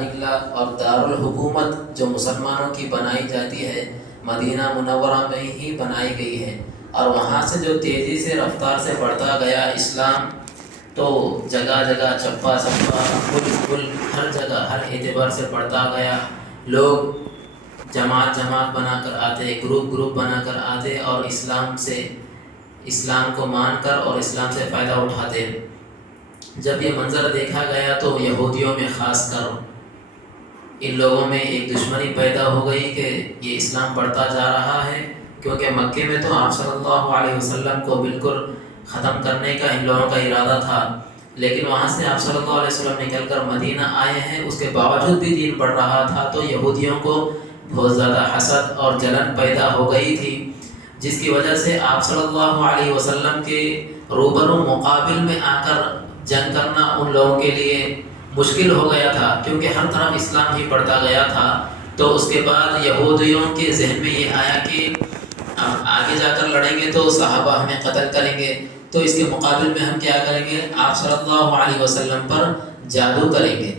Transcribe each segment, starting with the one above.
نکلا اور دارالحکومت جو مسلمانوں کی بنائی جاتی ہے مدینہ منورہ میں ہی بنائی گئی ہے، اور وہاں سے جو تیزی سے رفتار سے بڑھتا گیا اسلام، تو جگہ جگہ چپا چپا پل پل ہر جگہ ہر اعتبار سے بڑھتا گیا. لوگ جماعت جماعت بنا کر آتے، گروپ گروپ بنا کر آتے اور اسلام کو مان کر اور اسلام سے فائدہ اٹھاتے. جب یہ منظر دیکھا گیا تو یہودیوں میں خاص کر ان لوگوں میں ایک دشمنی پیدا ہو گئی کہ یہ اسلام بڑھتا جا رہا ہے، کیونکہ مکے میں تو آپ صلی اللہ علیہ وسلم کو بالکل ختم کرنے کا ان لوگوں کا ارادہ تھا، لیکن وہاں سے آپ صلی اللہ علیہ وسلم نکل کر مدینہ آئے ہیں، اس کے باوجود بھی دین بڑھ رہا تھا. تو یہودیوں کو بہت زیادہ حسد اور جلن پیدا ہو گئی تھی، جس کی وجہ سے آپ صلی اللہ علیہ وسلم کے روبرو مقابل میں آ کر جنگ کرنا ان لوگوں کے لیے مشکل ہو گیا تھا، کیونکہ ہر طرف اسلام ہی بڑھتا گیا تھا. تو اس کے بعد یہودیوں کے ذہن میں یہ آیا کہ اب آگے جا کر لڑیں گے تو صحابہ ہمیں قتل کریں گے، تو اس کے مقابل میں ہم کیا کریں گے، آپ صلی اللہ علیہ وسلم پر جادو کریں گے.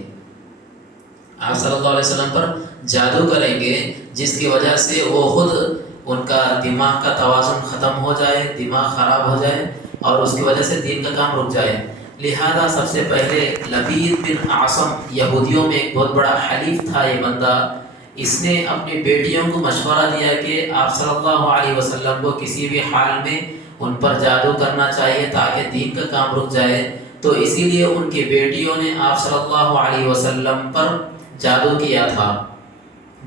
آپ صلی اللہ علیہ وسلم پر جادو کریں گے، جس کی وجہ سے وہ خود ان کا دماغ کا توازن ختم ہو جائے، دماغ خراب ہو جائے اور اس کی وجہ سے دین کا کام رک جائے. لہذا سب سے پہلے لبید بن اعصم، یہودیوں میں ایک بہت بڑا حلیف تھا یہ بندہ، اس نے اپنی بیٹیوں کو مشورہ دیا کہ آپ صلی اللہ علیہ وسلم کو کسی بھی حال میں ان پر جادو کرنا چاہیے تاکہ دین کا کام رک جائے. تو اسی لیے ان کی بیٹیوں نے آپ صلی اللہ علیہ وسلم پر جادو کیا تھا.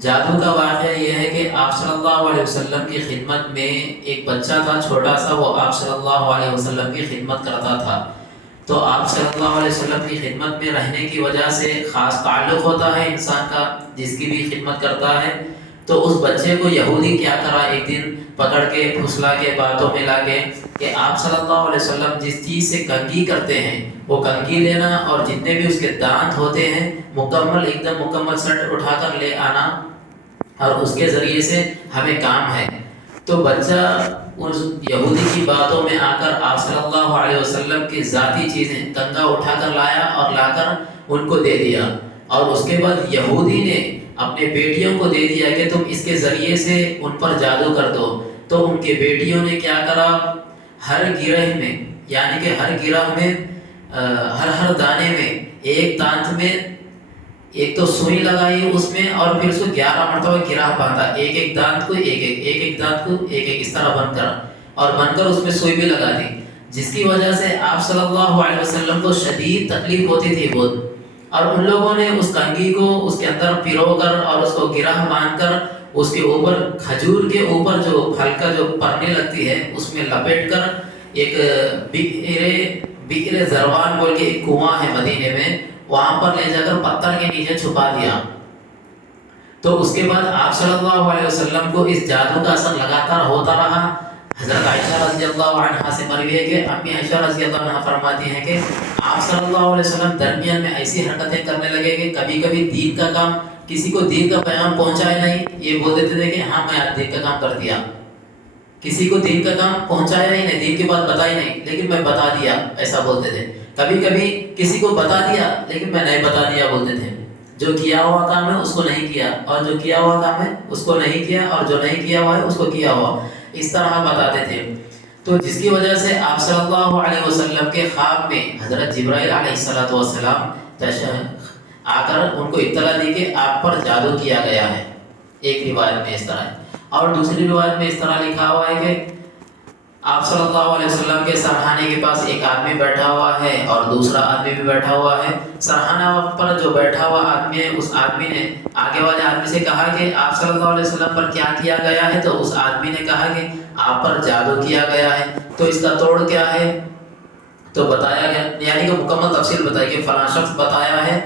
جادو کا واقعہ یہ ہے کہ آپ صلی اللہ علیہ وسلم کی خدمت میں ایک بچہ تھا چھوٹا سا، وہ آپ صلی اللہ علیہ وسلم کی خدمت کرتا تھا. تو آپ صلی اللہ علیہ وسلم کی خدمت میں رہنے کی وجہ سے خاص تعلق ہوتا ہے انسان کا جس کی بھی خدمت کرتا ہے. تو اس بچے کو یہودی کیا کرا، ایک دن پکڑ کے پھسلا کے باتوں میں لا کے کہ آپ صلی اللہ علیہ وسلم جس چیز سے کنگھی کرتے ہیں وہ کنگھی لینا، اور جتنے بھی اس کے دانت ہوتے ہیں مکمل ایک دم مکمل سٹ اٹھا کر لے آنا، اور اس کے ذریعے سے ہمیں کام ہے. تو بچہ اس یہودی کی باتوں میں آ کر آپ صلی اللہ علیہ وسلم کی ذاتی چیزیں کنگا اٹھا کر لایا اور لا کر ان کو دے دیا، اور اس کے بعد یہودی نے اپنے بیٹیوں کو دے دیا کہ تم اس کے ذریعے سے ان پر جادو کر دو. تو ان کے بیٹیوں نے کیا کرا، ہر گرہ میں یعنی کہ ہر گرہ میں ہر دانے میں ایک دانت میں ایک تو سوئی لگائی اس میں، اور پھر اس کو 11 مرتبہ گرہ باندھا، ایک ایک دانت کو ایک دانت کو ایک اس طرح بن کر اس میں سوئی بھی لگا دی، جس کی وجہ سے آپ صلی اللہ علیہ وسلم کو شدید تکلیف ہوتی تھی بہت. اور ان لوگوں نے اس کنگھی کو اس کے اندر پرو کر اور اس کو گرہ باندھ کر اس کے اوپر کھجور کے اوپر جو پھل کا جو پرنے لگتی ہے اس میں لپیٹ کر ایک بئر زروان بول کے ایک کنواں ہے مدینے میں، وہاں پر لے جا کر پتھر کے نیچے چھپا دیا. تو اس کے بعد آپ صلی اللہ علیہ وسلم کو اس جادو کا اثر لگاتار ہوتا رہا. حضرت عائشہ رضی اللہ عنہا سے مروی ہے کہ امی عائشہ رضی اللہ عنہا فرماتی ہیں کہ آپ صلی اللہ علیہ وسلم درمیان میں ایسی حرکتیں کرنے لگے کہ کبھی کبھی دین کا کام، کسی کو دین کا پیغام پہنچائے نہیں، یہ بول دیتے تھے کہ ہاں میں آج دین کا کام کر دیا. کسی کو دین کا کام پہنچایا ہی نہیں، دین کی بات بتائی نہیں، لیکن میں بتا دیا، ایسا بولتے تھے. کبھی کبھی کسی کو بتا دیا لیکن میں نہیں بتا دیا بولتے تھے. جو کیا ہوا کام ہے اس کو نہیں کیا، اور جو کیا ہوا کام ہے اس کو نہیں کیا، اور جو نہیں کیا ہوا ہے اس کو کیا ہوا، اس طرح بتاتے تھے. تو جس کی وجہ سے آپ صلی اللہ علیہ وسلم کے خواب میں حضرت جبرائیل علیہ السلام آ کر ان کو اطلاع دی کہ آپ پر جادو کیا گیا ہے. ایک روایت میں اس طرح ہے، اور دوسری روایت میں اس طرح لکھا ہوا ہے کہ آپ صلی اللہ علیہ وسلم کے سرحانے کے پاس ایک آدمی بیٹھا ہوا ہے اور دوسرا آدمی بھی بیٹھا ہوا ہے. سرحانہ پر جو بیٹھا ہوا آدمی ہے اس آدمی نے آگے والے آدمی سے کہا کہ آپ صلی اللہ علیہ وسلم پر کیا کیا گیا ہے، تو اس آدمی نے کہا کہ آپ پر جادو کیا گیا ہے. تو اس کا توڑ کیا ہے، تو بتایا گیا، یعنی کہ مکمل تفصیل بتائی کہ فلاں شخص بتایا ہے،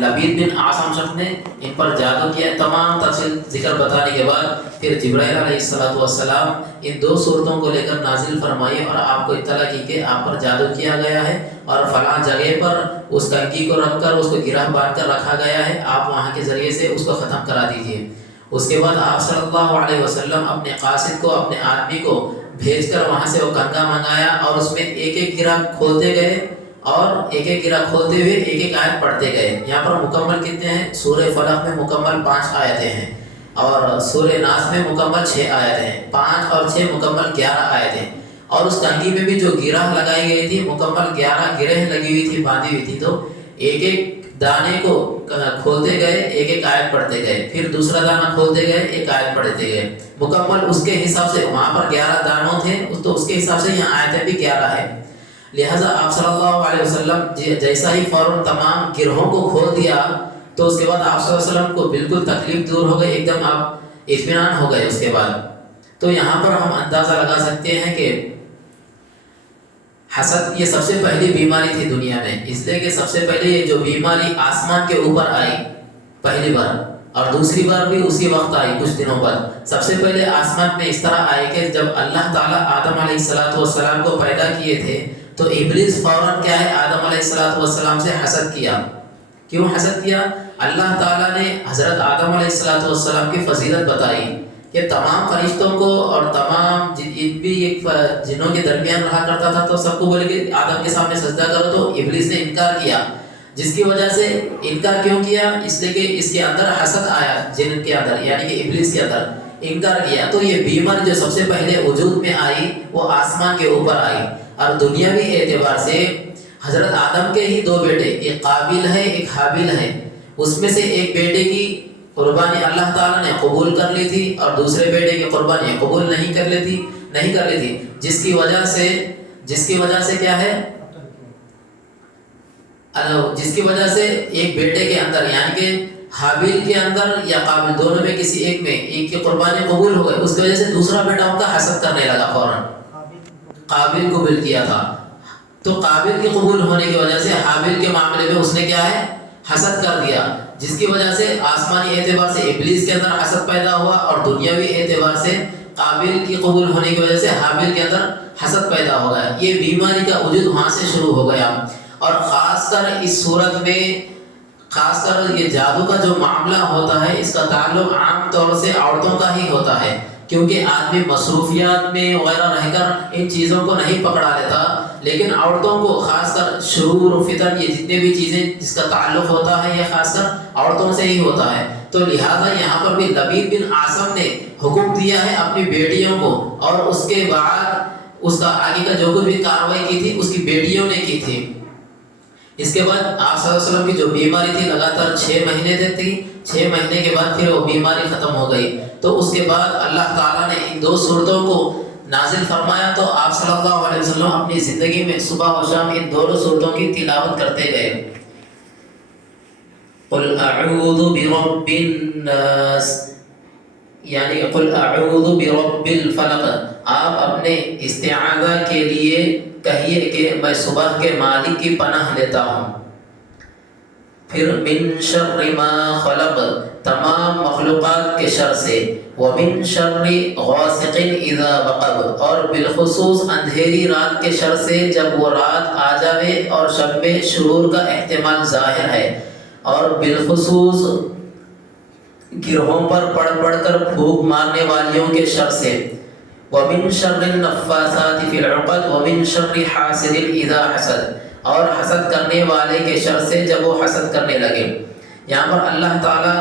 لبید بن اعصم شخص نے ان پر جادو کیا. تمام تفصیل ذکر بتانے کے بعد پھر جبرائیل علیہ السلام ان دو صورتوں کو لے کر نازل فرمائی اور آپ کو اطلاع کی کہ آپ پر جادو کیا گیا ہے، اور فلاں جگہ پر اس کنگھی کو رکھ کر اس کو گرہ باندھ کر رکھا گیا ہے، آپ وہاں کے ذریعے سے اس کو ختم کرا دیجیے. اس کے بعد آپ صلی اللہ علیہ وسلم اپنے قاصد کو، اپنے آدمی کو بھیج کر وہاں سے وہ کنگا منگایا، اور اس میں ایک ایک گرہ کھولتے گئے اور ایک ایک گرہ کھولتے ہوئے ایک ایک آیت پڑھتے گئے۔ یہاں پر مکمل کتنے ہیں؟ سورہ فلق میں مکمل 5 آیتیں ہیں، اور سورہ ناس میں مکمل 6 آیتیں ہیں، 5 اور 6 مکمل 11 آیتیں۔ اور اس کنگھی میں بھی جو گرہ لگائی گئی تھی مکمل 11 گرہ لگی ہوئی تھی، باندھی ہوئی تھی، تو ایک ایک دانے کو کھولتے گئے، ایک ایک آیت پڑھتے گئے، پھر دوسرا دانہ کھولتے گئے، ایک آیت پڑھتے گئے، مکمل اس کے حساب سے۔ وہاں پر 11 دانوں تھے تو اس کے حساب سے یہاں آیتیں بھی 11 ہیں۔ لہٰذا آپ صلی اللہ علیہ وسلم جیسا ہی فوراً تمام گرہوں کو کھول دیا تو اس کے بعد آپ صلی اللہ علیہ وسلم کو بالکل تکلیف دور ہو گئی، ایک دم آپ اطمینان ہو گئے اس کے بعد۔ تو یہاں پر ہم اندازہ لگا سکتے ہیں کہ حسد یہ سب سے پہلی بیماری تھی دنیا میں، اس لیے کہ سب سے پہلے یہ جو بیماری آسمان کے اوپر آئی پہلی بار، اور دوسری بار بھی اسی وقت آئی کچھ دنوں بعد۔ سب سے پہلے آسمان میں اس طرح آئی کہ جب اللہ تعالیٰ آدم علیہ السلام کو پیدا کیے تھے تو ابلیس فوراً کیا ہے، آدم علیہ السلام سے حسد کیا۔ کیوں حسد کیا؟ اللہ تعالیٰ نے حضرت آدم علیہ السلام کی فضیلت بتائی کہ تمام فرشتوں کو اور تمام بھی ایک جنوں کے درمیان رہا کرتا تھا، تو سب کو بولے کہ آدم کے سامنے سجدہ کرو، تو ابلیس نے انکار کیا، جس کی وجہ سے انکار کیوں کیا؟ اس لیے کہ اس کے اندر حسد آیا، جن کے اندر یعنی کہ ابلیس کے اندر انکار کیا۔ تو یہ بیماری جو سب سے پہلے وجود میں آئی وہ آسمان کے اوپر آئی، اور دنیاوی اعتبار سے حضرت آدم کے ہی 2 بیٹے، ایک قابل ہے ایک حابل ہے، اس میں سے ایک بیٹے کی قربانی اللہ تعالیٰ نے قبول کر لی تھی اور دوسرے بیٹے کی قربانی قبول نہیں کر لی تھی، جس کی وجہ سے کیا ہے، جس کی وجہ سے ایک بیٹے کے اندر یعنی کہ حابیل کے اندر یا قابل دونوں میں کسی ایک میں ایک کی قربانی قبول ہو گئی، اس کی وجہ سے دوسرا بیٹا ان کا حسد کرنے لگا، فوراً قابل قبول کیا تھا، تو قابل کی قبول ہونے کی وجہ سے حابیل کے معاملے میں اس نے کیا ہے، حسد کر دیا، جس کی وجہ سے آسمانی اعتبار سے ابلیس کے اندر حسد پیدا ہوا، اور دنیاوی اعتبار سے قابل کی قبول ہونے کی وجہ سے حابیل کے اندر حسد پیدا ہو گیا۔ یہ بیماری کا وجود وہاں سے شروع ہو گیا، اور خاص کر اس صورت میں خاص کر یہ جادو کا جو معاملہ ہوتا ہے اس کا تعلق عام طور سے عورتوں کا ہی ہوتا ہے، کیونکہ آدمی مصروفیات میں وغیرہ رہ کر ان چیزوں کو نہیں پکڑا لیتا، لیکن عورتوں کو خاص کر شرور و فتن یہ جتنے بھی چیزیں جس کا تعلق ہوتا ہے یہ خاص کر عورتوں سے ہی ہوتا ہے۔ تو لہٰذا یہاں پر بھی لبید بن عاصم نے حکم دیا ہے اپنی بیٹیوں کو، اور اس کے بعد اس کا آگے کا جو کچھ بھی کارروائی کی تھی اس کی بیٹیوں نے کی تھی۔ اس کے بعد آپ صلی اللہ علیہ وسلم کی جو بیماری تھی لگاتار 6 مہینے تک تھی، 6 مہینے کے بعد پھر وہ بیماری ختم ہو گئی، تو اس کے بعد اللہ تعالیٰ نے ان 2 صورتوں کو نازل فرمایا، تو آپ صلی اللہ علیہ وسلم اپنی زندگی میں صبح و شام ان دونوں صورتوں کی تلاوت کرتے گئے۔ قل اعوذ برب الناس یعنی قل اعوذ برب الفلق، آپ اپنے استعاذہ کے لیے کہیے کہ میں صبح کے مالک کی پناہ لیتا ہوں، پھر من شر ما خلق، تمام مخلوقات کے شر سے، ومن شر غاسق اذا وقب، اور بالخصوص اندھیری رات کے شر سے جب وہ رات آ جاوے اور شب میں شرور کا احتمال ظاہر ہے، اور بالخصوص گرہوں پر پڑھ کر پھونک مارنے والیوں کے شر سے، ومن شر النفاثات فی العقد ومن شر حاسد اذا حسد، اور حسد کرنے والے کے شر سے جب وہ حسد کرنے لگے۔ یہاں پر اللہ تعالیٰ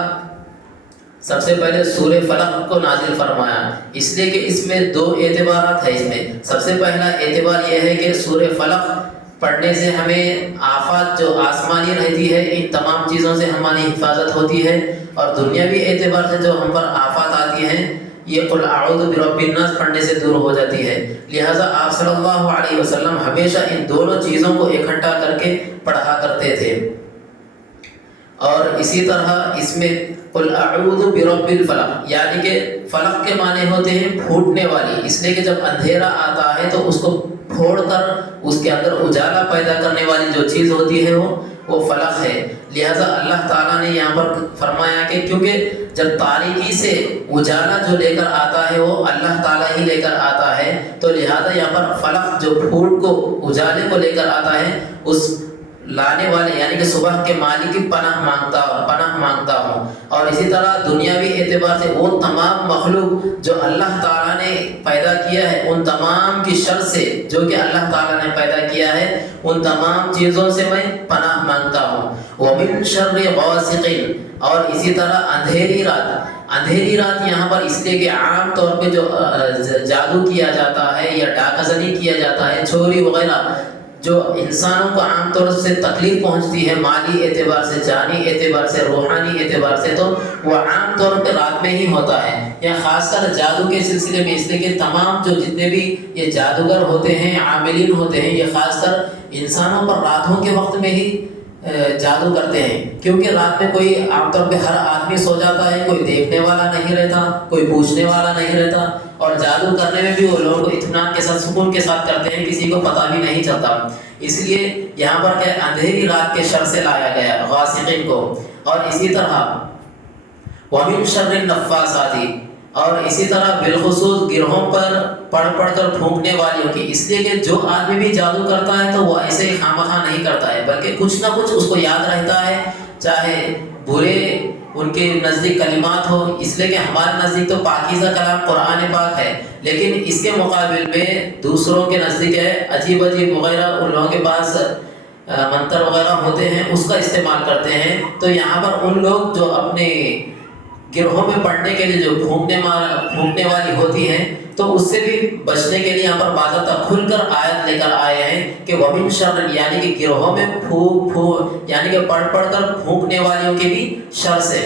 سب سے پہلے سورہ فلق کو نازل فرمایا، اس لیے کہ اس میں 2 اعتبارات ہیں۔ اس میں سب سے پہلا اعتبار یہ ہے کہ سورہ فلق پڑھنے سے ہمیں آفات جو آسمانی رہتی ہے ان تمام چیزوں سے ہماری حفاظت ہوتی ہے، اور دنیاوی اعتبار سے جو ہم پر آفات آتی ہیں یہ قل اعوذ برب الناس پڑھنے سے دور ہو جاتی ہے۔ لہٰذا آپ صلی اللہ علیہ وسلم ہمیشہ ان دونوں چیزوں کو اکٹھا کر کے پڑھا کرتے تھے۔ اور اسی طرح اس میں قل اعوذ برب الفلق یعنی کہ فلق کے معنی ہوتے ہیں پھوٹنے والی، اس لیے کہ جب اندھیرا آتا ہے تو اس کو پھوڑ کر اس کے اندر اجالا پیدا کرنے والی جو چیز ہوتی ہے وہ فلق ہے۔ لہذا اللہ تعالیٰ نے یہاں پر فرمایا کہ کیونکہ جب تاریکی سے اجالا جو لے کر آتا ہے وہ اللہ تعالیٰ ہی لے کر آتا ہے، تو لہذا یہاں پر فلق جو پھوٹ کو اجالے کو لے کر آتا ہے اس لانے والے یعنی کہ صبح کے مالک کی پناہ مانگتا ہوں، اور اسی طرح دنیاوی اعتبار سے وہ تمام مخلوق جو اللہ تعالیٰ نے پیدا کیا ہے، ان تمام کی شر سے جو کہ اللہ تعالیٰ نے پیدا کیا ہے، ان تمام چیزوں سے میں پناہ مانگتا ہوں۔ وَمِن شَرِّ غَاسِقٍ، اور اسی طرح اندھیری رات یہاں پر اس لیے کہ عام طور پہ جو جادو کیا جاتا ہے یا ڈاکہ زنی کیا جاتا ہے، چوری وغیرہ جو انسانوں کو عام طور سے تکلیف پہنچتی ہے مالی اعتبار سے، جانی اعتبار سے، روحانی اعتبار سے، تو وہ عام طور پہ رات میں ہی ہوتا ہے، یا خاص کر جادو کے سلسلے میں، اس لیے کہ تمام جو جتنے بھی یہ جادوگر ہوتے ہیں، عاملین ہوتے ہیں، یہ خاص کر انسانوں پر راتوں کے وقت میں ہی جادو کرتے ہیں، کیونکہ رات میں کوئی عام طور پہ ہر آدمی سو جاتا ہے، کوئی دیکھنے والا نہیں رہتا، کوئی پوچھنے والا نہیں رہتا، اور جادو کرنے میں بھی وہ لوگ اطمینان کے ساتھ، سکون کے ساتھ کرتے ہیں، کسی کو پتہ بھی نہیں چلتا۔ اس لیے یہاں پر کہ اندھیری رات کے شر سے لایا گیا غاسقین کو، اور اسی طرح وَمِن شَرِّ النَّفَّاثَاتِ، اور اسی طرح بالخصوص گرہوں پر پڑھ کر پھونکنے والیوں کی، اس لیے کہ جو آدمی بھی جادو کرتا ہے تو وہ ایسے ہی خامخواہ نہیں کرتا ہے، بلکہ کچھ نہ کچھ اس کو یاد رہتا ہے، چاہے برے ان کے نزدیک کلمات ہو، اس لیے کہ ہمارے نزدیک تو پاکیزہ کلام قرآن پاک ہے، لیکن اس کے مقابل میں دوسروں کے نزدیک ہے عجیب وغیرہ، ان لوگوں کے پاس منتر وغیرہ ہوتے ہیں، اس کا استعمال کرتے ہیں۔ تو یہاں پر ان لوگ جو اپنے گروہوں میں پڑھنے کے لیے جو پھونکنے والی ہوتی ہیں، تو اس سے بھی بچنے کے لیے یہاں پر باضابطہ کھل کر آیت لے کر آئے ہیں کہ وَمِن شَرِّ، یعنی کہ گروہوں میں یعنی کہ پڑھ کر پھونکنے والیوں کے بھی شر سے،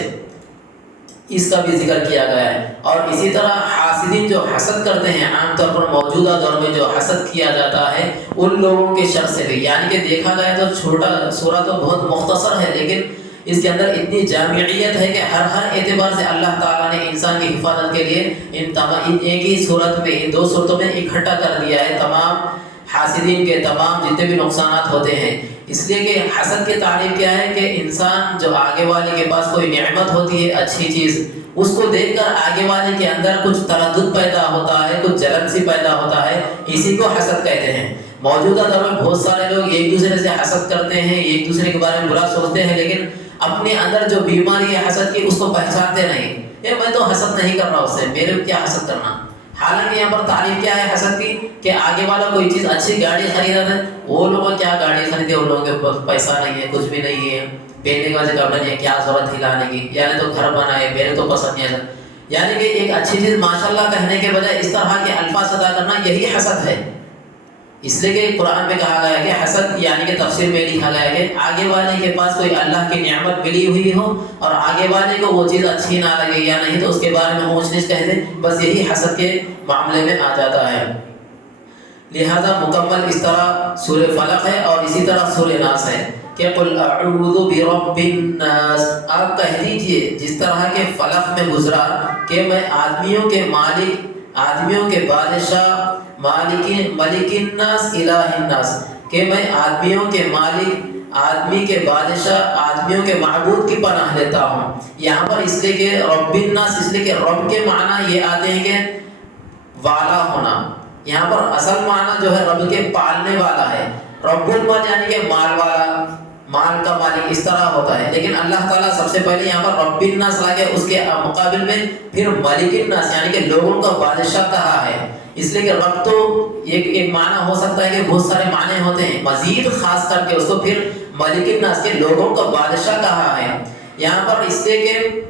اس کا بھی ذکر کیا گیا ہے۔ اور اسی طرح حاسدین جو حسد کرتے ہیں، عام طور پر موجودہ دور میں جو حسد کیا جاتا ہے، ان لوگوں کے شر سے بھی، یعنی کہ دیکھا گیا تو چھوٹا سورہ تو بہت مختصر ہے، لیکن اس کے اندر اتنی جامعیت ہے کہ ہر اعتبار سے اللہ تعالیٰ نے انسان کی حفاظت کے لیے ان ایک ہی صورت میں، ان دو صورتوں میں اکٹھا کر دیا ہے تمام حاسدین کے تمام جتنے بھی نقصانات ہوتے ہیں۔ اس لیے کہ حسد کی تعریف کیا ہے کہ انسان جو آگے والے کے پاس کوئی نعمت ہوتی ہے، اچھی چیز، اس کو دیکھ کر آگے والے کے اندر کچھ تردد پیدا ہوتا ہے، کچھ جلن سی پیدا ہوتا ہے، اسی کو حسد کہتے ہیں۔ موجودہ دور میں بہت سارے لوگ ایک دوسرے سے حسد کرتے ہیں، ایک دوسرے کے بارے میں برا سوچتے ہیں، لیکن اپنے اندر جو بیماری ہے حسد کی، اس کو پہچانتے نہیں۔ میں تو حسد نہیں کر رہا اس سے، میرے کیا حسد کرنا۔ حالانکہ یہاں پر تعریف کیا ہے حسد کی کہ آگے والا کوئی چیز اچھی گاڑی خریدا ہے، وہ لوگ کیا گاڑی خریدے، ان لوگوں کے پاس پیسہ نہیں ہے، کچھ بھی نہیں ہے، پہننے کے وجہ کپڑے نہیں ہے، کیا ضرورت ہی لانے کی، یعنی تو گھر بنائے، میرے تو پسند نہیں ہے۔ یعنی کہ ایک اچھی چیز ماشاءاللہ کہنے کے بجائے اس طرح کے الفاظ ادا کرنا، یہی حسد ہے۔ اس لیے کہ قرآن میں کہا گیا کہ حسد یعنی کہ تفسیر میں لکھا گیا کہ آگے والے کے پاس کوئی اللہ کی نعمت ملی ہوئی ہو اور آگے والے کو وہ چیز اچھی نہ لگے، یا نہیں تو اس کے بارے میں اونچ نیچ کہہ دے، بس یہی حسد کے معاملے میں آ جاتا ہے۔ لہذا مکمل اس طرح سورہ فلق ہے اور اسی طرح سورہ ناس ہے کہ قل اعوذ برب الناس، آپ کہہ دیجئے جس طرح کے فلق میں گزرا کہ میں آدمیوں کے مالک، آدمیوں کے بادشاہ، ملک الناس الہ الناس، کہ میں آدمیوں کے مالک، آدمی کے بادشاہ، آدمیوں کے معبود کی پناہ لیتا ہوں۔ یہاں پر اس لیے کہ رب الناس، اس لیے کہ رب کے معنی یہ آتے ہیں کہ والا ہونا، یہاں پر اصل معنی جو ہے رب کے پالنے والا ہے۔ رب المال یعنی کہ مال والا، مال کا مالک اس طرح ہوتا ہے، لیکن اللہ تعالیٰ سب سے پہلے یہاں پر رب الناس لا کے اس کے مقابل میں پھر ملک الناس یعنی کہ لوگوں کا بادشاہ کہا ہے۔ اس لیے کہ رب تو ایک معنی ہو سکتا ہے کہ بہت سارے معنی ہوتے ہیں، مزید خاص کر کے اس کو پھر ملک الناس کے لوگوں کا بادشاہ کہا ہے۔ یہاں پر اس لیے کہ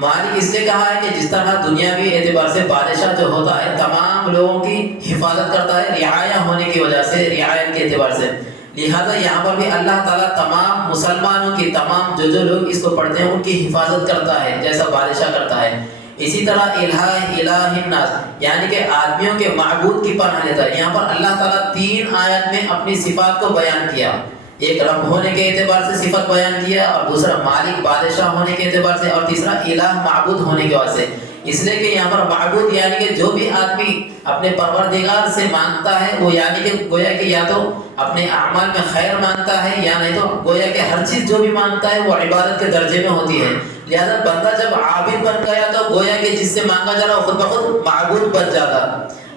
مالک اس لیے کہا ہے کہ جس طرح دنیاوی اعتبار سے بادشاہ جو ہوتا ہے تمام لوگوں کی حفاظت کرتا ہے رعایا ہونے کی وجہ سے، رعایت کے اعتبار سے، لہذا یہاں پر بھی اللہ تعالیٰ تمام مسلمانوں کی، تمام جو لوگ اس کو پڑھتے ہیں ان کی حفاظت کرتا ہے جیسا بادشاہ کرتا ہے۔ اسی طرح الہ الناس یعنی کہ آدمیوں کے معبود کی پناہ لیتا ہے۔ یہاں پر اللہ تعالیٰ 3 آیات میں اپنی صفات کو بیان کیا، ایک رب ہونے کے اعتبار سے صفت بیان کیا، اور دوسرا مالک بادشاہ ہونے کے اعتبار سے، اور تیسرا الہ معبود ہونے کے وجہ سے۔ اس لیے کہ یہاں پر معبود یعنی کہ جو بھی آدمی اپنے پروردگار سے مانگتا ہے وہ یعنی کہ گویا کہ یا تو اپنے اعمال میں خیر مانگتا ہے، یا نہیں تو گویا کہ ہر چیز جو بھی مانگتا ہے وہ عبادت کے درجے میں ہوتی ہے۔ لہذا بندہ جب عابد بن گیا تو گویا کہ جس سے مانگا جا رہا وہ خود بخود معبود بن جاتا،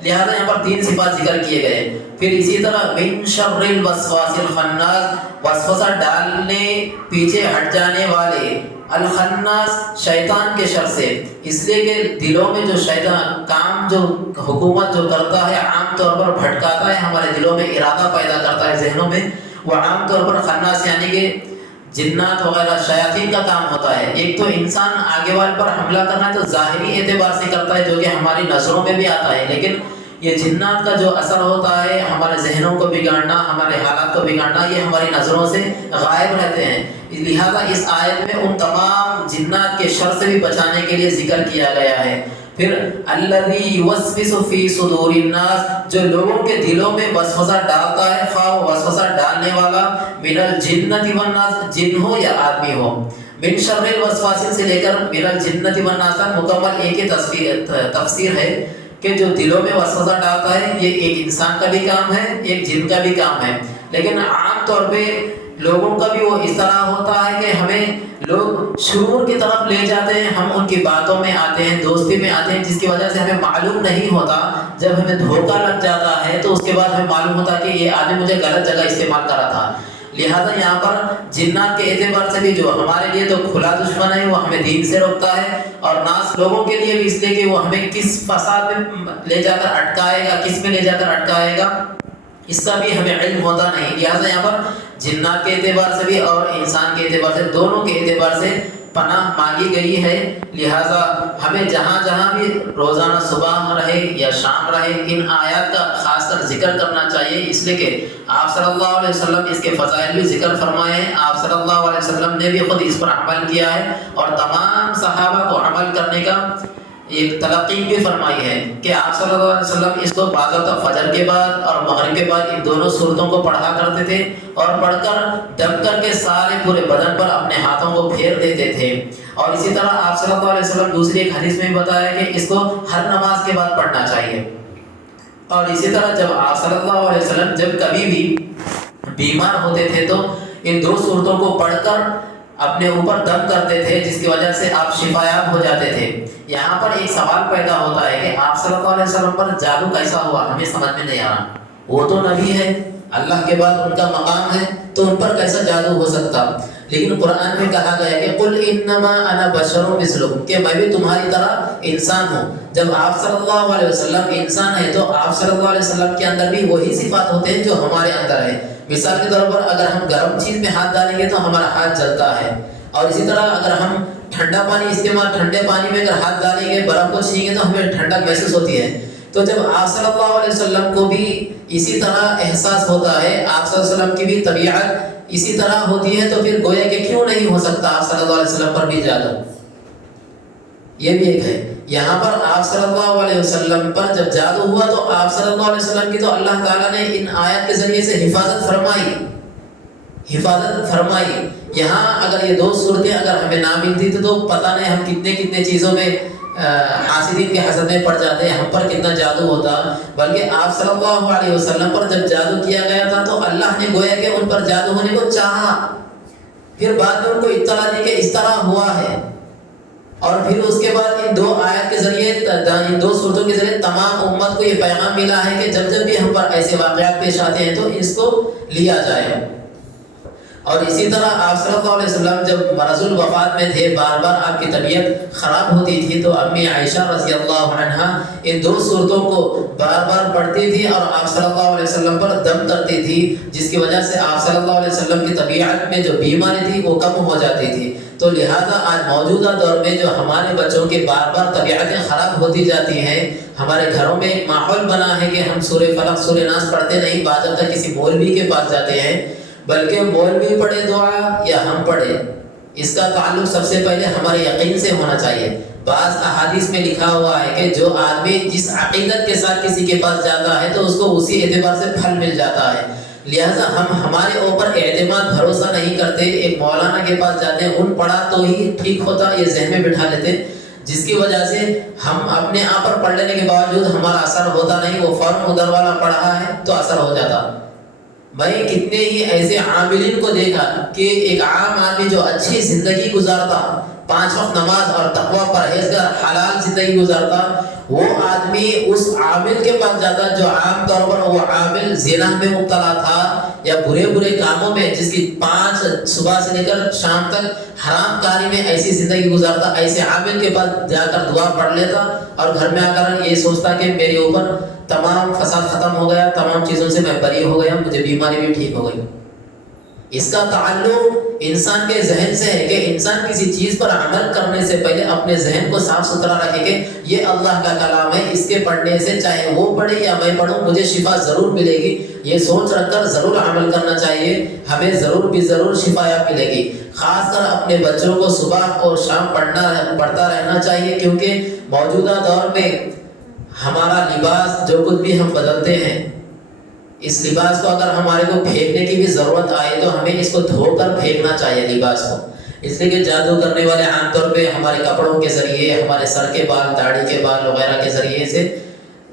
لہذا یہاں پر 3 صفات ذکر کیے گئے. پھر اسی طرح من شر الوسواس الخناس، وسوسہ ڈالنے پیچھے ہٹ جانے والے، الخناس شیطان کے شر سے. اس لیے کہ دلوں میں جو شیطان کام جو حکومت جو کرتا ہے عام طور پر بھٹکاتا ہے، ہمارے دلوں میں ارادہ پیدا کرتا ہے ذہنوں میں، وہ عام طور پر خناس یعنی کہ جنات وغیرہ شیاطین کا کام ہوتا ہے. ایک تو انسان آگے والے پر حملہ کرنا ہے تو ظاہری اعتبار سے کرتا ہے جو کہ ہماری نظروں میں بھی آتا ہے، لیکن یہ جنات کا جو اثر ہوتا ہے ہمارے ذہنوں کو بگاڑنا، ہمارے حالات کو بگاڑنا، یہ ہماری نظروں سے غائب رہتے ہیں. لہذا اس آیت میں ان تمام جنات کے شر سے بھی بچانے کے لیے ذکر کیا گیا ہے. پھر الذی یوسوس فی صدور الناس، جو لوگوں کے دلوں میں وسوسہ ڈالتا ہے، خواہ وسوسہ ڈالنے والا من الجنۃ والناس، جن ہو یا آدمی ہو. من شر الوسواس سے لے کر من الجنۃ والناس تک مکمل ایک ہی تفسیر ہے کہ جو دلوں میں وسوسہ ڈالتا ہے یہ ایک انسان کا بھی کام ہے، ایک جن کا بھی کام ہے. لیکن عام طور پہ لوگوں کا بھی وہ اس طرح ہوتا ہے کہ ہمیں لوگ شرور کی طرف لے جاتے ہیں، ہم ان کی باتوں میں آتے ہیں، دوستی میں آتے ہیں، جس کی وجہ سے ہمیں معلوم نہیں ہوتا. جب ہمیں دھوکہ لگ جاتا ہے تو اس کے بعد ہمیں معلوم ہوتا ہے کہ یہ آدمی مجھے غلط جگہ استعمال کر رہا تھا. لہذا یہاں پر جنات کے اعتبار سے بھی جو ہمارے لیے تو کھلا دشمن ہے، وہ ہمیں دین سے روکتا ہے، اور ناس لوگوں کے لیے بھی اس لیے کہ وہ ہمیں کس فساد میں لے جا کر اٹکائے گا، کس میں لے جا کر اٹکائے گا، اس کا بھی ہمیں علم ہوتا نہیں. لہٰذا یہاں پر جنات کے اعتبار سے بھی اور انسان کے اعتبار سے، دونوں کے اعتبار سے پناہ مانگی گئی ہے. لہٰذا ہمیں جہاں جہاں بھی روزانہ صبح رہے یا شام رہے ان آیات کا خاص کر ذکر کرنا چاہیے، اس لیے کہ آپ صلی اللہ علیہ وسلم اس کے فضائل بھی ذکر فرمائے ہیں. آپ صلی اللہ علیہ وسلم نے بھی خود اس پر عمل کیا ہے اور تمام صحابہ کو عمل کرنے کا ایک تلقین بھی فرمائی ہے کہ آپ صلی اللہ علیہ وسلم اس کو بعض اوقات فجر کے بعد اور مغرب کے بعد ان دونوں صورتوں کو پڑھا کرتے تھے، اور پڑھ کر دم کر کے سارے پورے بدن پر اپنے ہاتھوں کو پھیر دیتے تھے. اور اسی طرح آپ صلی اللہ علیہ وسلم دوسری ایک حدیث میں بتایا کہ اس کو ہر نماز کے بعد پڑھنا چاہیے. اور اسی طرح جب آپ صلی اللہ علیہ وسلم جب کبھی بھی بیمار ہوتے تھے تو ان 2 صورتوں کو پڑھ کر اپنے اوپر دم کرتے تھے، جس کی وجہ سے آپ شفایاب ہو جاتے تھے. یہاں پر ایک سوال پیدا ہوتا ہے کہ آپ صلی اللہ علیہ وسلم پر جادو کیسا ہوا؟ ہمیں سمجھ میں نہیں آ رہا. وہ تو نبی ہے، اللہ کے بعد ان کا مقام ہے، تو ان پر کیسا جادو ہو سکتا؟ لیکن قرآن میں کہا گیا کہ قل انما انا بشر مثلکم، کہ میں بھی تمہاری طرح انسان ہوں. جب آپ صلی اللہ علیہ وسلم انسان ہے تو آپ صلی اللہ علیہ وسلم کے اندر بھی وہی صفات ہوتے ہیں جو ہمارے اندر ہے. مثال کے طور پر اگر ہم گرم چیز میں ہاتھ ڈالیں گے تو ہمارا ہاتھ جلتا ہے، اور اسی طرح اگر ہم ٹھنڈا پانی ٹھنڈے پانی میں اگر ہاتھ ڈالیں گے، برف کو چھینیں گے تو ہمیں ٹھنڈک محسوس ہوتی ہے. تو جب آپ صلی اللہ علیہ وسلم کو بھی اسی طرح احساس ہوتا ہے، آپ صلی اللہ علیہ وسلم کی بھی طبیعت اسی طرح ہوتی ہے، تو پھر گویا کہ کیوں نہیں ہو سکتا آپ صلی اللہ علیہ وسلم پر بھی جادو؟ یہ بھی ایک ہے. یہاں پر آپ صلی اللہ علیہ وسلم پر جب جادو ہوا تو آپ صلی اللہ علیہ وسلم کی تو اللہ تعالیٰ نے ان آیات کے ذریعے سے حفاظت فرمائی. یہاں اگر یہ 2 صورتیں اگر ہمیں نہ ملتی تو پتہ نہیں ہم کتنے چیزوں میں حاسدین کے حسد میں پڑ جاتے ہیں، ہم پر کتنا جادو ہوتا. بلکہ آپ صلی اللہ علیہ وسلم پر جب جادو کیا گیا تھا تو اللہ نے گویا کہ ان پر جادو ہونے کو چاہا، پھر بعد میں ان کو اطلاع دی کہ اس طرح ہوا ہے. اور پھر اس کے بعد ان 2 آیات کے ذریعے، ان 2 صورتوں کے ذریعے تمام امت کو یہ پیغام ملا ہے کہ جب بھی ہم پر ایسے واقعات پیش آتے ہیں تو اس کو لیا جائے. اور اسی طرح آپ صلی اللہ علیہ وسلم جب مرض الوفات میں تھے، بار بار آپ کی طبیعت خراب ہوتی تھی، تو امی عائشہ رضی اللہ عنہا ان 2 صورتوں کو بار بار پڑھتی تھی اور آپ صلی اللہ علیہ وسلم پر دم کرتی تھی، جس کی وجہ سے آپ صلی اللہ علیہ وسلم کی طبیعت میں جو بیماری تھی وہ کم ہو جاتی تھی. تو لہذا آج موجودہ دور میں جو ہمارے بچوں کے بار بار طبیعتیں خراب ہوتی جاتی ہیں، ہمارے گھروں میں ایک ماحول بنا ہے کہ ہم سورہ فلق سورہ ناس پڑھتے نہیں، بعض وقت کسی مولوی کے پاس جاتے ہیں، بلکہ مولوی پڑھے دعا یا ہم پڑھے، اس کا تعلق سب سے پہلے ہمارے یقین سے ہونا چاہیے. بعض احادیث میں لکھا ہوا ہے کہ جو آدمی جس عقیدت کے ساتھ کسی کے پاس جاتا ہے تو اس کو اسی اعتبار سے پھل مل جاتا ہے. لہٰذا ہم ہمارے اوپر اعتماد بھروسہ نہیں کرتے، ایک مولانا کے پاس جاتے ہیں، ان پڑھا تو ہی ٹھیک ہوتا، یہ ذہن میں بٹھا لیتے، جس کی وجہ سے ہم اپنے آپ پر پڑھ لینے کے باوجود ہمارا اثر ہوتا نہیں. وہ فوراً ادھر والا پڑھا ہے تو اثر ہو جاتا. میں کتنے ہی ایسے عاملین کو دیکھا کہ ایک عام آدمی جو اچھی زندگی گزارتا، 5 وقت نماز اور تقوی پرہیزگار حلال زندگی گزارتا، وہ آدمی اس عامل کے پاس جاتا جو عام طور پر وہ عامل زنا میں مبتلا تھا یا برے برے کاموں میں، جس کی 5 صبح سے لے کر شام تک حرام کاری میں ایسی زندگی گزارتا، ایسے عامل کے پاس جا کر دعا پڑھ لیتا اور گھر میں آ کر یہ سوچتا کہ میرے اوپر تمام فساد ختم ہو گیا، تمام چیزوں سے میں بری ہو گیا، مجھے بیماری بھی ٹھیک ہو گئی۔ اس کا تعلق انسان کے ذہن سے ہے کہ انسان کسی چیز پر عمل کرنے سے پہلے اپنے ذہن کو صاف ستھرا رکھے کہ یہ اللہ کا کلام ہے، اس کے پڑھنے سے چاہے وہ پڑھے یا میں پڑھوں مجھے شفا ضرور ملے گی، یہ سوچ رکھ کر ضرور عمل کرنا چاہیے، ہمیں ضرور بھی ضرور شفا ملے گی۔ خاص کر اپنے بچوں کو صبح اور شام پڑھتا رہنا چاہیے، کیونکہ موجودہ دور میں ہمارا لباس جو کچھ بھی ہم بدلتے ہیں، اس لباس کو اگر ہمارے کو پھینکنے کی بھی ضرورت آئے تو ہمیں اس کو دھو کر پھینکنا چاہیے لباس کو، اس لیے کہ جادو کرنے والے عام طور پہ ہمارے کپڑوں کے ذریعے، ہمارے سر کے بال، داڑھی کے بال وغیرہ کے ذریعے سے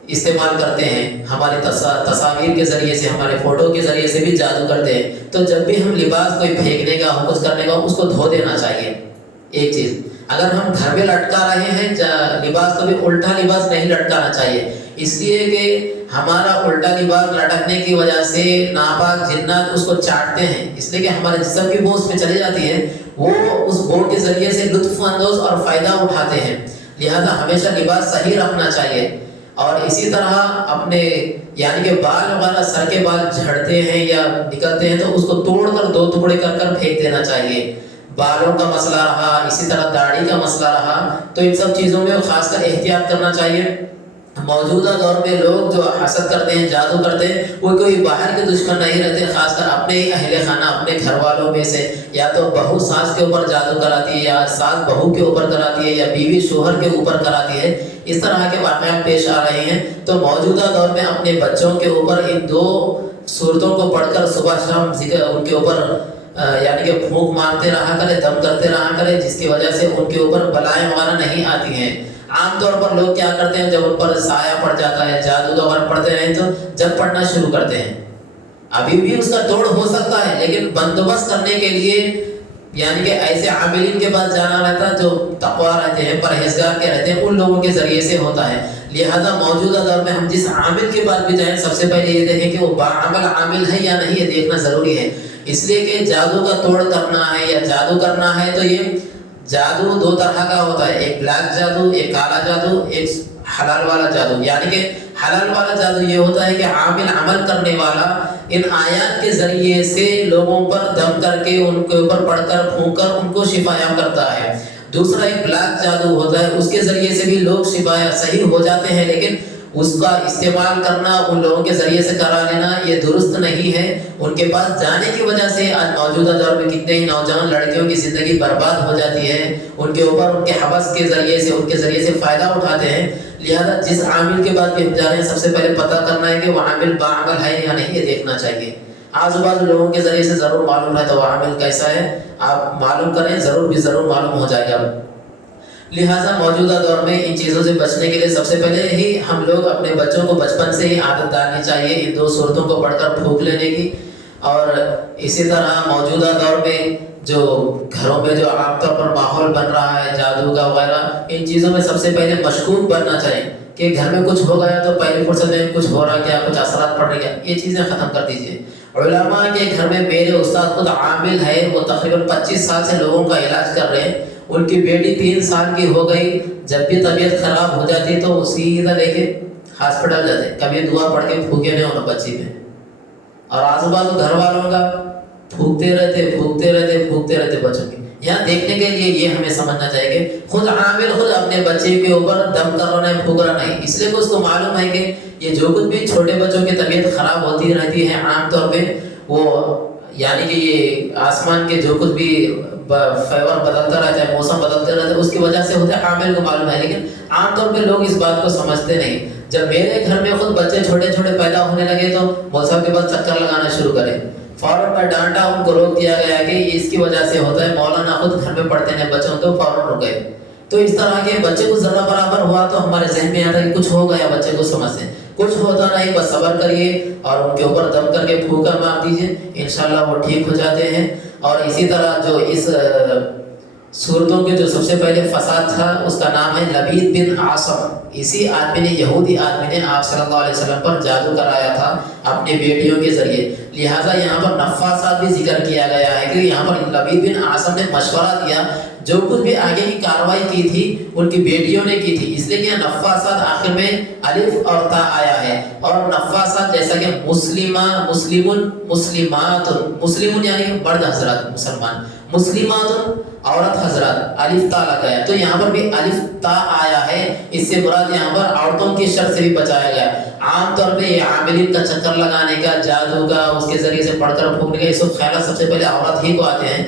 استعمال کرتے ہیں، ہماری تصاویر کے ذریعے سے، ہمارے فوٹو کے ذریعے سے بھی جادو کرتے ہیں۔ تو جب بھی ہم لباس کوئی پھینکنے کا ہو، کچھ کرنے کا، اس کو دھو دینا چاہیے۔ ایک چیز، اگر ہم گھر میں لٹکا رہے ہیں لباس، تو بھی الٹا لباس نہیں لٹکانا چاہیے، اس لیے کہ ہمارا الٹا لباس لٹکنے کی وجہ سے ناپاک جنات اس کو چاٹتے ہیں، اس لیے کہ ہمارے جسم کی بو اس میں چلی جاتی ہے، وہ اس بو کے ذریعے سے لطف اندوز اور فائدہ اٹھاتے ہیں، لہذا ہمیشہ لباس صحیح رکھنا چاہیے۔ اور اسی طرح اپنے یعنی کہ بال وغیرہ، سر کے بال جھڑتے ہیں یا نکلتے ہیں تو اس کو توڑ کر 2 ٹکڑے کر کر پھینک دینا چاہیے۔ بالوں کا مسئلہ رہا، اسی طرح داڑھی کا مسئلہ رہا، تو ان سب چیزوں میں خاص کر احتیاط کرنا چاہیے۔ موجودہ دور میں لوگ جو حسد کرتے ہیں، جادو کرتے ہیں، وہ کوئی باہر کے دشمن نہیں رہتے، خاص کر اپنے ہی اہل خانہ، اپنے گھر والوں میں سے، یا تو بہو ساس کے اوپر جادو کراتی ہے، یا ساس بہو کے اوپر کراتی ہے، یا بیوی شوہر کے اوپر کراتی ہے، اس طرح کے واقعات پیش آ رہے ہیں۔ تو موجودہ دور میں اپنے بچوں کے اوپر ان 2 صورتوں کو پڑھ کر صبح شام ذکر ان کے اوپر یعنی کہ پھونک مارتے رہا کرے، دم کرتے رہا کرے، جس کی وجہ سے ان کے اوپر بلائیں وغیرہ نہیں آتی ہیں۔ عام طور پر لوگ کیا کرتے ہیں، جب ان پر سایہ پڑ جاتا ہے، جادو کا ورق پڑتے ہیں، تو جب پڑھنا شروع کرتے ہیں، ابھی بھی اس کا توڑ ہو سکتا ہے، لیکن بندوبست کرنے کے لیے یعنی کہ ایسے عاملین کے پاس جانا رہتا ہے جو تقویٰ رہتے ہیں، پرہیزگار کے رہتے ہیں، ان لوگوں کے ذریعے سے ہوتا ہے۔ لہذا موجودہ دور میں ہم جس عامل کے پاس بھی جائیں، سب سے پہلے یہ دیکھیں کہ وہ باعمل عامل ہے یا نہیں، یہ دیکھنا ضروری ہے، اس لیے کہ جادو کا توڑ کرنا ہے یا جادو کرنا ہے تو یہ جادو 2 طرح کا ہوتا ہے، ایک بلیک جادو، ایک کالا جادو، ایک حلال والا جادو۔ یعنی کہ حلال والا جادو یہ ہوتا ہے کہ عامل عمل کرنے والا ان آیات کے ذریعے سے لوگوں پر دم کر کے، ان کے اوپر پڑھ کر پھونک کر ان کو شفا کرتا ہے۔ دوسرا ایک بلیک جادو ہوتا ہے، اس کے ذریعے سے بھی لوگ شفا صحیح ہو جاتے ہیں، لیکن اس کا استعمال کرنا، ان لوگوں کے ذریعے سے کرا لینا، یہ درست نہیں ہے۔ ان کے پاس جانے کی وجہ سے آج موجودہ دور میں کتنے ہی نوجوان لڑکیوں کی زندگی برباد ہو جاتی ہے، ان کے اوپر ان کے حوث کے ذریعے سے، ان کے ذریعے سے فائدہ اٹھاتے ہیں۔ لہذا جس عامل کے بعد بھی ہم جا رہے ہیں، سب سے پہلے پتہ کرنا ہے کہ وہ عامل باعمل ہے یا نہیں، یہ دیکھنا چاہیے۔ آزو بازو لوگوں کے ذریعے سے ضرور معلوم ہے تو وہ عامل کیسا ہے، آپ معلوم کریں، ضرور بھی ضرور معلوم ہو جائے گا۔ لہٰذا موجودہ دور میں ان چیزوں سے بچنے کے لیے سب سے پہلے ہی ہم لوگ اپنے بچوں کو بچپن سے ہی عادت ڈالنی چاہیے ان 2 صورتوں کو پڑھ کر پھونک لینے کی۔ اور اسی طرح موجودہ دور میں جو گھروں میں جو عام طور پر ماحول بن رہا ہے جادو کا وغیرہ، ان چیزوں میں سب سے پہلے مشکوک بننا چاہیے کہ گھر میں کچھ ہو گیا تو پہلی فرصت میں کچھ ہو رہا کیا، کچھ اثرات پڑ رہے کیا، یہ چیزیں ختم کر دیجیے۔ علماء کے گھر میں میرے استاد خود عامل ہے، وہ تقریباً 25 سال سے لوگوں کا علاج کر رہے ہیں، ان کی بیٹی 3 سال کی ہو گئی، جب بھی طبیعت خراب ہو جاتی تو سیدھا لے کے ہاسپٹل جاتے، کبھی دعا پڑھ کے پھونکے نہیں ہونا بچی میں، اور آزو بازو گھر والوں کا پھونکتے رہتے بچوں کی۔ یہاں دیکھنے کے لیے یہ ہمیں سمجھنا چاہیے کہ خود عامل خود اپنے بچے کے اوپر دم کر رہا ہے، پھونک رہا نہیں، اس لیے کہ اس کو معلوم ہے کہ یہ جو کچھ بھی چھوٹے بچوں کی طبیعت خراب ہوتی رہتی ہے عام طور پہ، وہ یعنی کہ یہ آسمان کے جو کچھ بھی فیور بدلتا رہتا ہے، موسم بدلتے رہتا ہے، اس کی وجہ سے ہوتا ہے، عامل کو معلوم ہے، لیکن عام طور پہ لوگ اس بات کو سمجھتے نہیں۔ جب میرے گھر میں خود بچے چھوٹے چھوٹے پیدا ہونے لگے تو مول صاحب کے پاس چکر لگانا شروع کرے، فوراً میں ڈانٹا، ان کو روک دیا گیا کہ یہ اس کی وجہ سے ہوتا ہے، مولانا خود گھر میں پڑھتے ہیں بچوں تو فوراً رک گئے۔ تو اس طرح کے بچے کو ذرا برابر ہوا تو ہمارے ذہن میں آتا ہے کہ کچھ ہو گیا، بچے کو سمجھتے ہیں، کچھ ہوتا نہیں، بس صبر کریے اور ان کے اوپر دم کر کے پھونکا مار دیجیے، انشاءاللہ وہ ٹھیک ہو جاتے ہیں۔ اور اسی طرح جو اس صورتوں کے جو سب سے پہلے فساد تھا اس کا نام ہے لبید بن عاصم. اسی آدمی نے، یہودی آدمی نے آپ صلی اللہ علیہ وسلم پر جادو کرایا تھا اپنی بیٹیوں کے ذریعے. لہٰذا یہاں پر نفاسات بھی ذکر کیا گیا ہے کہ یہاں پر لبید بن عاصم نے مشورہ دیا، جو کچھ بھی آگے کی کارروائی کی تھی ان کی بیٹیوں نے کی تھی، اس لیے کہ نفاسات آخر میں الف اور تا آیا ہے. اور نفاسات جیسا کہ مسلمہ، مسلمون، مسلمات، مسلمون یعنی کہ مرد حضرات مسلمان، مسلمات عورت حضرات، الف تا لگا ہے. تو یہاں پر بھی الف تا آیا ہے، اس سے مراد یہاں پر عورتوں کی شر سے بھی بچایا گیا. عام طور پہ یہ عاملین کا چکر لگانے کا، جادو کا، اس کے ذریعے سے پڑھ کر پھونکنے کا، یہ سب خیالات سب سے پہلے عورت ہی کو آتے ہیں.